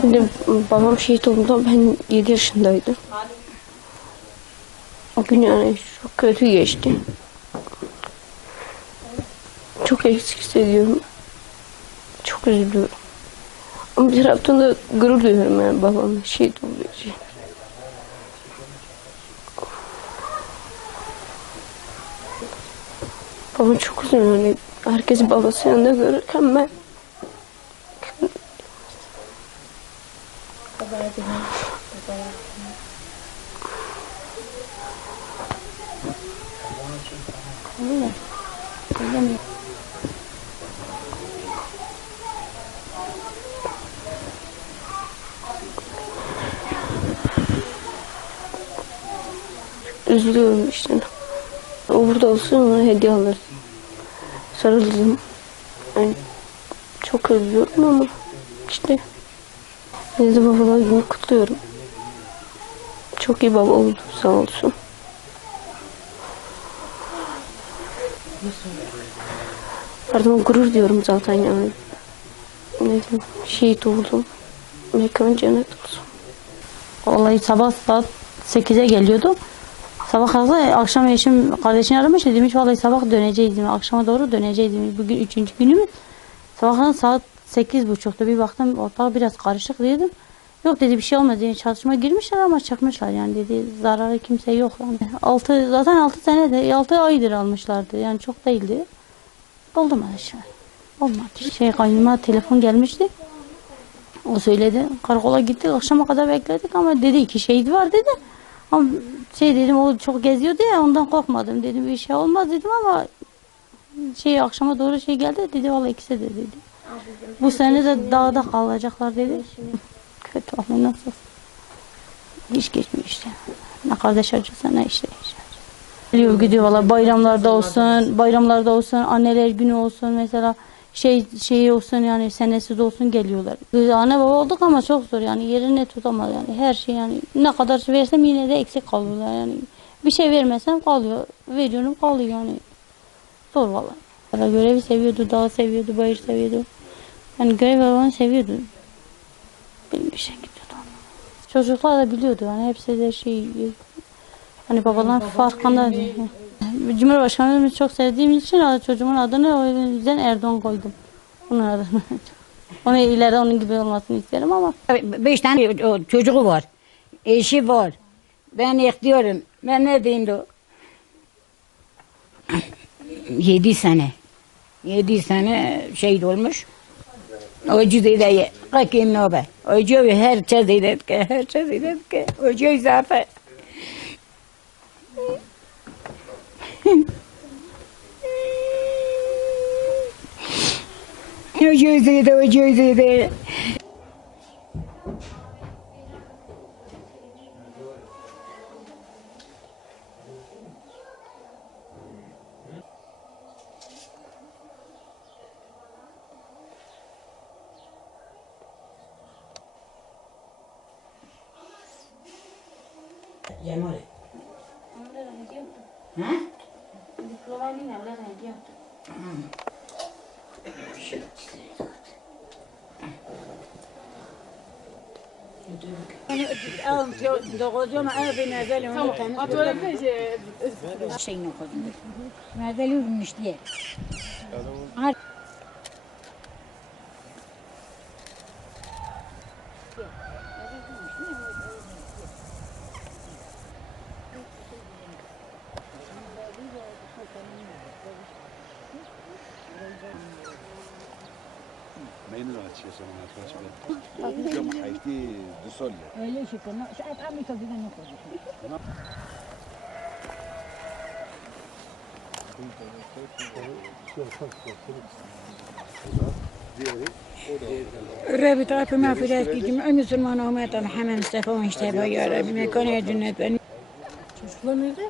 Şimdi babam şehit olduğunda ben 7 yaşındaydım. O gün yani çok kötü geçti. Çok eksik hissediyorum. Çok üzülüyorum. Ama bir taraftan da gurur duyuyorum yani babamla şehit olduğu için. Babam çok üzülüyor. Yani herkesi babası yanında görürken ben üzülüyorum işte. O burada olsun ona hediye alırım. Sarılırım. Yani çok özlüyorum ama işte yine de babalar günü kutluyorum. Çok iyi baba oldu sağ olsun. Pardon gurur diyorum zaten yani. Ne diyeyim, şehit oldum. Mekan cennet olsun. Vallahi sabah saat 8'e geliyordu. Sabah kalktı, akşam eşim kardeşini aramış. Demiş vallahi sabah döneceğiz. Akşama doğru döneceğiz. Bugün üçüncü günümüz. Sabahtan saat sekiz buçukta bir baktım ortalık biraz karışık dedim. Yok dedi bir şey olmaz. Yani çatışma girmişler ama çakmışlar yani dedi. Zararı kimse yok yani. Altı, zaten altı sene de altı aydır almışlardı. Yani çok değildi. Oldu mu şey? Olmadı. Şey kaynıma telefon gelmişti. O söyledi. Karakola gittik. Akşama kadar bekledik ama dedi ki şehit var dedi. Ama şey dedim o çok geziyordu ya ondan korkmadım dedim bir şey olmaz dedim ama şey akşama doğru şey geldi dedi vallahi ikisi de dedi. Bu sene de dağda kalacaklar dedi. Kötü ama nasıl? Hiç geçmiyor işte. Ne kardeş acısa ne işte. Geliyor gidiyor valla bayramlarda olsun, bayramlarda olsun, anneler günü olsun mesela şey şey olsun yani senesiz olsun geliyorlar. Biz anne baba olduk ama çok zor yani yerini tutamaz yani her şey yani ne kadar versem yine de eksik kalıyorlar yani. Bir şey vermesem kalıyor, veriyorum kalıyor yani. Zor. Valla Görevi seviyordu, dağı seviyordu, bayır seviyordu. Yani görev alanı seviyordu. Benim bir şey gidiyordu. Çocuklar da biliyordu yani hepsi de şey hani babadan farkındaydı. Cumhurbaşkanımızı çok sevdiğim için çocuğumun adını o yüzden Erdoğan koydum. Onun adını. Onu ileride onun gibi olmasını isterim ama Beş tane çocuğu var. Eşi var. Ben ihtiyarım. Ben ne diyeyim de? Yedi sene. Yedi sene şehit olmuş. او جو دیده یه قکی نابه او جوی هر چه دیده که هر چه دیده که او جوی زفه او جو زیده او جو زیده ya no le. ¿Eh? Diploma ni hablar en idiota. دغوزو معاه بنازل هنا كان اطول شيء ناخذ مازال مش ديال Merdeli ürünmüş diye. Meinen راح يسوون هالفاش يوم حيتي دوسولي Öyle şükür. Şu et abi tadına ne koyduk? Rabbi tarafı mağfiret gücüm. Ön Müslüman olmaya da Muhammed Mustafa Mustafa ya Rabbi. Mekana cennet ben. çocuklar nerede?